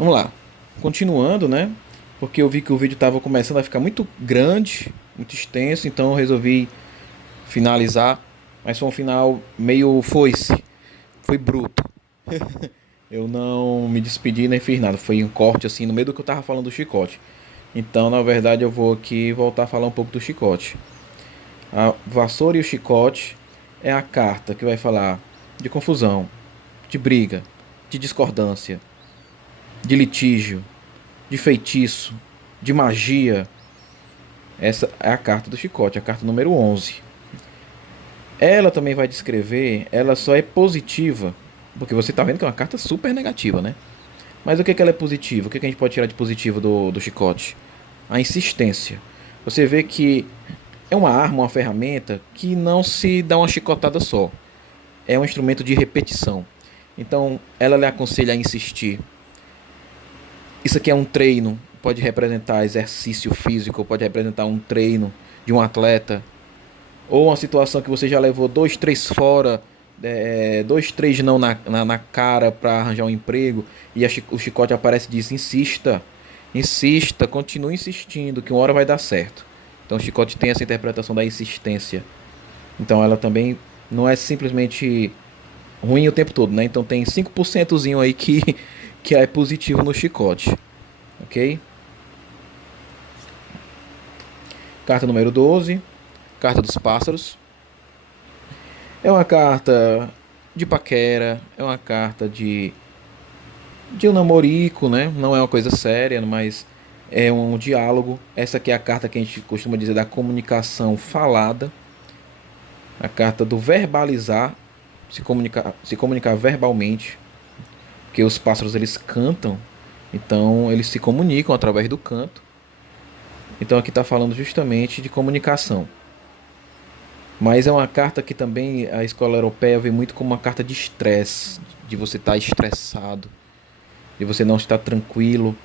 Vamos lá. Continuando, né? Porque eu vi que o vídeo estava começando a ficar muito grande, muito extenso, então eu resolvi finalizar. Mas foi um final meio foice, foi bruto. Eu não me despedi nem fiz nada, foi um corte assim no meio do que eu tava falando do chicote. Então, na verdade, eu vou aqui voltar a falar um pouco do chicote. A vassoura e o chicote é a carta que vai falar de confusão, de briga, de discordância, de litígio, de feitiço, de magia. Essa é a carta do chicote, a carta número 11. Ela também vai descrever, ela só é positiva, porque você está vendo que é uma carta super negativa, né? Mas o que, que ela é positiva? O que, que a gente pode tirar de positivo do chicote? A insistência. Você vê que é uma arma, uma ferramenta que não se dá uma chicotada só. É um instrumento de repetição. Então, ela lhe aconselha a insistir. Isso aqui é um treino, pode representar exercício físico, pode representar um treino de um atleta, ou uma situação que você já levou dois, três fora, dois, três não na cara para arranjar um emprego, e o chicote aparece e diz: insista, insista, continue insistindo, que uma hora vai dar certo. Então o chicote tem essa interpretação da insistência. Então ela também não é simplesmente ruim o tempo todo, né? Então tem 5%zinho aí que é positivo no chicote, ok? Carta número 12, carta dos pássaros. É uma carta de paquera, é uma carta de um namorico, né? Não é uma coisa séria, mas é um diálogo. Essa aqui é a carta que a gente costuma dizer da comunicação falada, a carta do verbalizar, se comunicar verbalmente, porque os pássaros eles cantam, então eles se comunicam através do canto. Então aqui está falando justamente de comunicação. Mas é uma carta que também a escola europeia vê muito como uma carta de estresse, de você estar estressado, de você não estar tranquilo.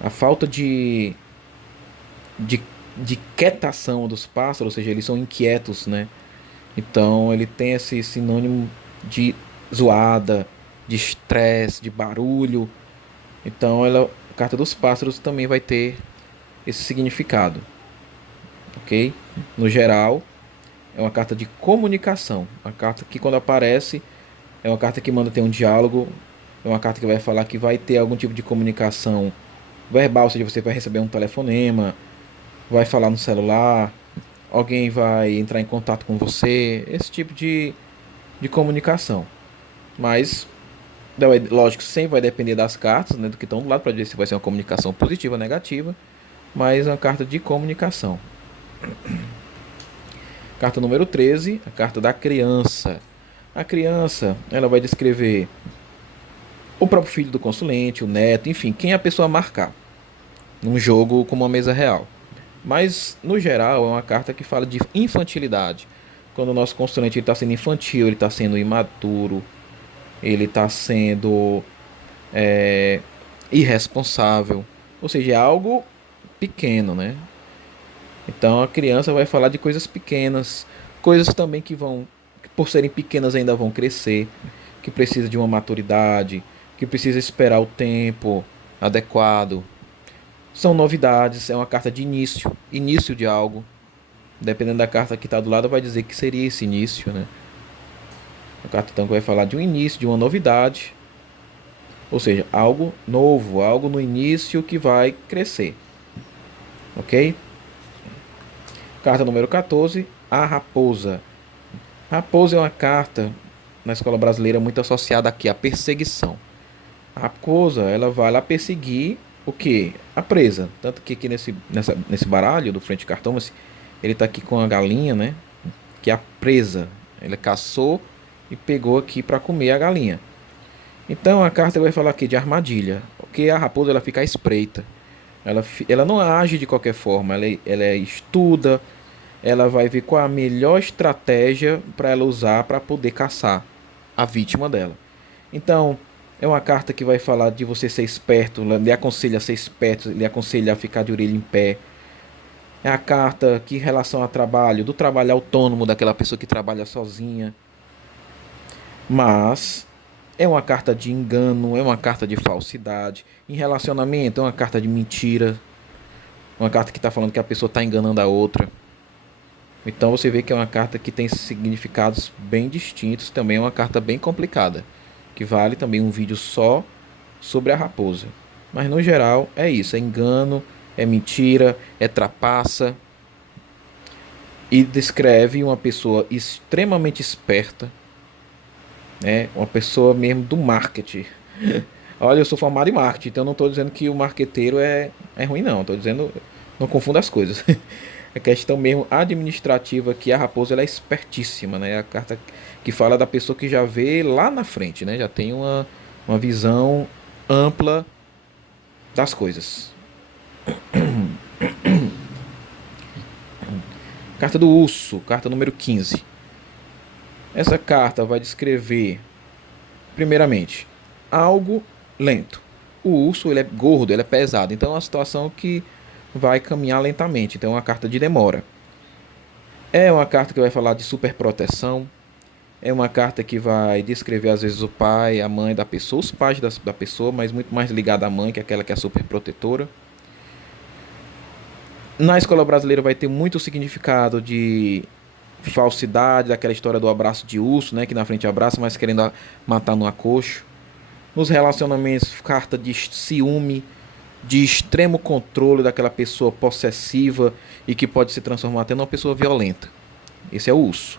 A falta de, de quietação dos pássaros, ou seja, eles são inquietos, né? Então ele tem esse sinônimo de zoada, de estresse, de barulho. Então a carta dos pássaros também vai ter esse significado, ok? No geral, é uma carta de comunicação. Uma carta que quando aparece é uma carta que manda ter um diálogo. É uma carta que vai falar que vai ter algum tipo de comunicação verbal, ou seja, você vai receber um telefonema, vai falar no celular, alguém vai entrar em contato com você, esse tipo de comunicação. Mas, lógico, sempre vai depender das cartas, né, do que estão do lado, para ver se vai ser uma comunicação positiva ou negativa, mas é uma carta de comunicação. Carta número 13, a carta da criança. A criança, ela vai descrever o próprio filho do consulente, o neto, enfim, quem é a pessoa marcar num jogo com uma mesa real. Mas, no geral, é uma carta que fala de infantilidade. Quando o nosso consulente está sendo infantil, ele está sendo imaturo, ele está sendo irresponsável. Ou seja, é algo pequeno, né? Então a criança vai falar de coisas pequenas, coisas também que vão, que por serem pequenas ainda vão crescer, que precisa de uma maturidade, que precisa esperar o tempo adequado. São novidades, é uma carta de início, início de algo. Dependendo da carta que está do lado, vai dizer que seria esse início, né? A carta então vai falar de um início, de uma novidade, ou seja, algo novo, algo no início que vai crescer, ok? Carta número 14, a raposa. Raposa é uma carta na escola brasileira muito associada aqui à perseguição. A raposa, ela vai lá perseguir o que? A presa. Tanto que aqui nesse baralho do frente cartão, ele tá aqui com a galinha, né? Que é a presa. Ele caçou e pegou aqui para comer a galinha. Então a carta vai falar aqui de armadilha. Porque a raposa ela fica à espreita. Ela não age de qualquer forma. Ela estuda. Ela vai ver qual a melhor estratégia para ela usar para poder caçar a vítima dela. Então, é uma carta que vai falar de você ser esperto, lhe aconselha a ser esperto, lhe aconselha a ficar de orelha em pé. É a carta que, em relação ao trabalho, do trabalho autônomo daquela pessoa que trabalha sozinha. Mas É uma carta de engano, é uma carta de falsidade. Em relacionamento, é uma carta de mentira. Uma carta que está falando que a pessoa está enganando a outra. Então você vê que é uma carta que tem significados bem distintos. Também é uma carta bem complicada. Que vale também um vídeo só sobre a raposa. Mas no geral é isso. É engano, é mentira, é trapaça. E descreve uma pessoa extremamente esperta, né? Uma pessoa mesmo do marketing. Olha, eu sou formado em marketing, então não estou dizendo que o marqueteiro é ruim, não. Estou dizendo, não confunda as coisas. É questão mesmo administrativa que a raposa ela é espertíssima, né? É a carta que fala da pessoa que já vê lá na frente, né? Já tem uma visão ampla das coisas. Carta do urso, carta número 15. Essa carta vai descrever, primeiramente, algo lento. O urso ele é gordo, ele é pesado, então é uma situação que vai caminhar lentamente, então é uma carta de demora. É uma carta que vai falar de superproteção, é uma carta que vai descrever às vezes o pai, a mãe da pessoa, os pais da pessoa, mas muito mais ligada à mãe, que é aquela que é super protetora. Na escola brasileira vai ter muito significado de falsidade, daquela história do abraço de urso, né, que na frente abraça, mas querendo matar no acocho. Nos relacionamentos, carta de ciúme, de extremo controle daquela pessoa possessiva e que pode se transformar até numa pessoa violenta. Esse é o urso.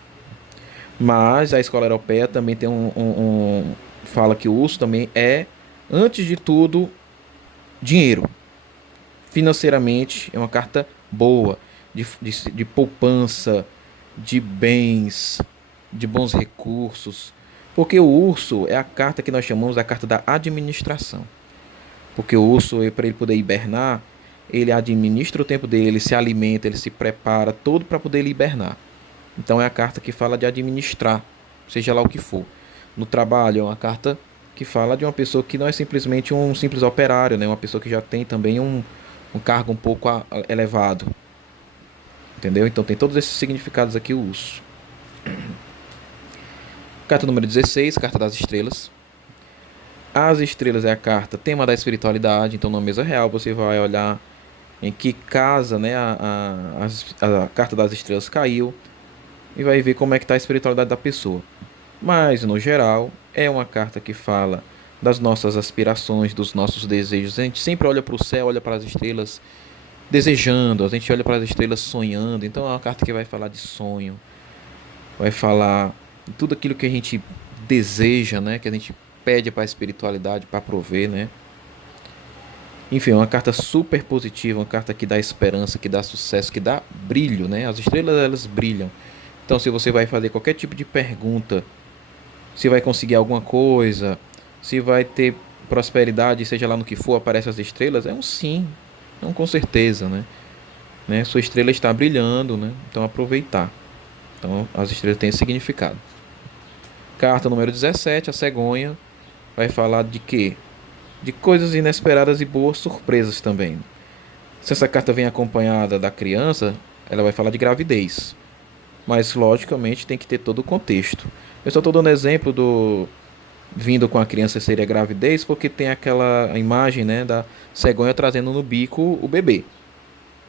Mas a escola europeia também tem fala que o urso também é, antes de tudo, dinheiro. Financeiramente é uma carta boa, de poupança, de bens, de bons recursos. Porque o urso é a carta que nós chamamos da carta da administração. Porque o urso, para ele poder hibernar, ele administra o tempo dele, ele se alimenta, ele se prepara todo para poder hibernar. Então é a carta que fala de administrar, seja lá o que for. No trabalho é uma carta que fala de uma pessoa que não é simplesmente um simples operário, né? Uma pessoa que já tem também um cargo um pouco elevado. Entendeu? Então tem todos esses significados aqui o urso. Carta número 16, carta das estrelas. As estrelas é a carta tema da espiritualidade, então na mesa real você vai olhar em que casa, né, a carta das estrelas caiu e vai ver como é que está a espiritualidade da pessoa. Mas no geral é uma carta que fala das nossas aspirações, dos nossos desejos. A gente sempre olha para o céu, olha para as estrelas desejando, a gente olha para as estrelas sonhando. Então é uma carta que vai falar de sonho, vai falar de tudo aquilo que a gente deseja, né, que a gente pede para a espiritualidade para prover, né? Enfim, é uma carta super positiva, uma carta que dá esperança, que dá sucesso, que dá brilho, né? As estrelas elas brilham. Então, se você vai fazer qualquer tipo de pergunta, se vai conseguir alguma coisa, se vai ter prosperidade, seja lá no que for, aparece as estrelas, é um sim, é um com certeza, né? Sua estrela está brilhando, né? Então, aproveitar. Então, as estrelas têm esse significado. Carta número 17, a cegonha, vai falar de quê? De coisas inesperadas e boas surpresas também. Se essa carta vem acompanhada da criança, ela vai falar de gravidez. Mas, logicamente, tem que ter todo o contexto. Eu só estou dando exemplo do vindo com a criança seria gravidez, porque tem aquela imagem, né, da cegonha trazendo no bico o bebê.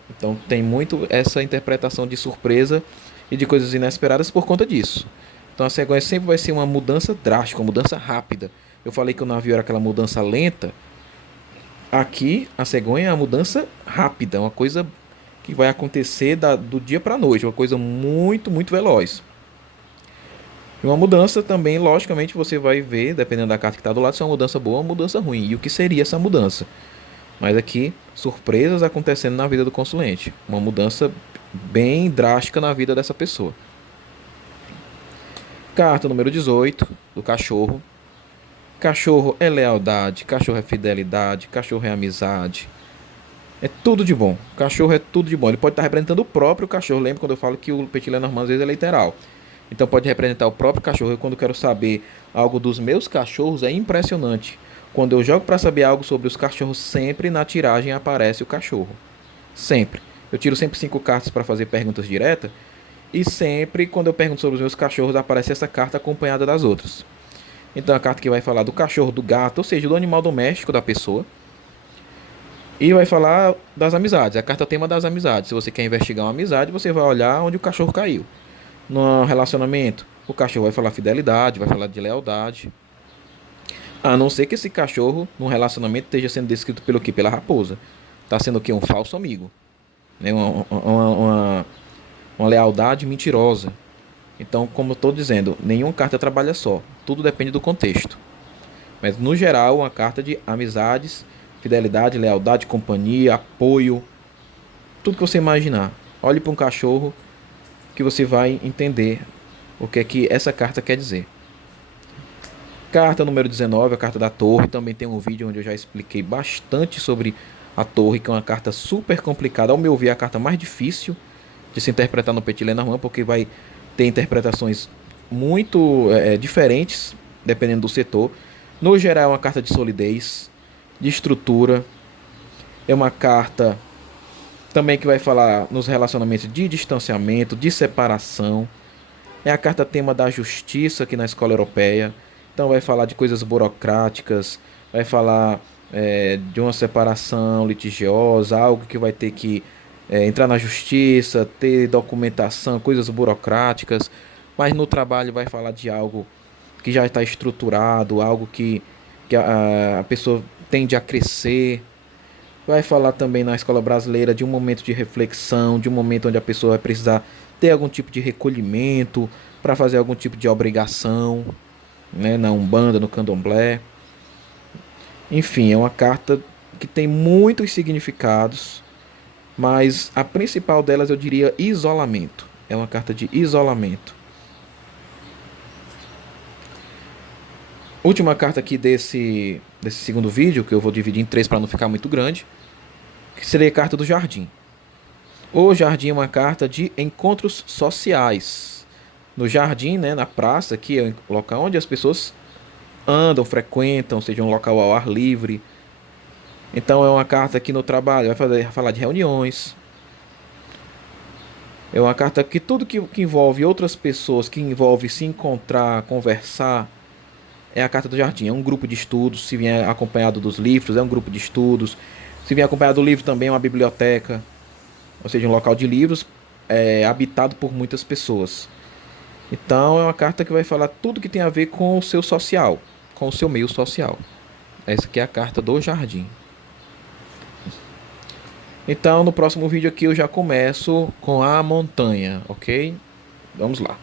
Então, tem muito essa interpretação de surpresa e de coisas inesperadas por conta disso. Então, a cegonha sempre vai ser uma mudança drástica, uma mudança rápida. Eu falei que o navio era aquela mudança lenta. Aqui, a cegonha é uma mudança rápida, uma coisa que vai acontecer do dia para a noite, uma coisa muito, muito veloz. E uma mudança também, logicamente, você vai ver, dependendo da carta que está do lado, se é uma mudança boa ou uma mudança ruim. E o que seria essa mudança? Mas aqui, surpresas acontecendo na vida do consulente. Uma mudança bem drástica na vida dessa pessoa. Carta número 18, do cachorro. Cachorro é lealdade, cachorro é fidelidade, cachorro é amizade. É tudo de bom. Cachorro é tudo de bom. Ele pode estar representando o próprio cachorro. Lembra quando eu falo que o Petit Lenormand às vezes é literal. Então pode representar o próprio cachorro. Eu, quando quero saber algo dos meus cachorros, é impressionante. Quando eu jogo para saber algo sobre os cachorros, sempre na tiragem aparece o cachorro. Sempre. Eu tiro sempre 5 cartas para fazer perguntas diretas. E sempre, quando eu pergunto sobre os meus cachorros, aparece essa carta acompanhada das outras. Então, a carta que vai falar do cachorro, do gato, ou seja, do animal doméstico da pessoa. E vai falar das amizades. A carta tema das amizades. Se você quer investigar uma amizade, você vai olhar onde o cachorro caiu. No relacionamento, o cachorro vai falar fidelidade, vai falar de lealdade. A não ser que esse cachorro, no relacionamento, esteja sendo descrito pelo quê? Pela raposa. Está sendo o quê? Um falso amigo. Né? Uma lealdade mentirosa. Então, como eu estou dizendo, nenhuma carta trabalha só. Tudo depende do contexto. Mas, no geral, uma carta de amizades, fidelidade, lealdade, companhia, apoio. Tudo que você imaginar. Olhe para um cachorro que você vai entender o que é que essa carta quer dizer. Carta número 19, a carta da torre. Também tem um vídeo onde eu já expliquei bastante sobre a torre, que é uma carta super complicada. Ao meu ver, é a carta mais difícil de se interpretar no Petit Lenormand, porque vai ter interpretações muito diferentes, dependendo do setor. No geral, é uma carta de solidez, de estrutura. É uma carta também que vai falar nos relacionamentos de distanciamento, de separação. É a carta tema da justiça aqui na escola europeia. Então vai falar de coisas burocráticas, vai falar de uma separação litigiosa, algo que vai ter que entrar na justiça, ter documentação, coisas burocráticas. Mas no trabalho vai falar de algo que já está estruturado, algo que a pessoa tende a crescer. Vai falar também na escola brasileira de um momento de reflexão, de um momento onde a pessoa vai precisar ter algum tipo de recolhimento para fazer algum tipo de obrigação, né, na Umbanda, no Candomblé. Enfim, é uma carta que tem muitos significados, mas a principal delas eu diria isolamento. É uma carta de isolamento. Última carta aqui desse segundo vídeo, que eu vou dividir em três para não ficar muito grande, que seria a carta do jardim. O jardim é uma carta de encontros sociais. No jardim, né, na praça, que é o local onde as pessoas andam, frequentam, seja um local ao ar livre. Então é uma carta aqui no trabalho, vai falar de reuniões. É uma carta que tudo que envolve outras pessoas, que envolve se encontrar, conversar, é a carta do jardim. É um grupo de estudos, se vier acompanhado dos livros, é um grupo de estudos. Se vier acompanhado do livro também é uma biblioteca, ou seja, um local de livros habitado por muitas pessoas. Então é uma carta que vai falar tudo que tem a ver com o seu social, com o seu meio social. Essa aqui é a carta do jardim. Então no próximo vídeo aqui eu já começo com a montanha, ok? Vamos lá.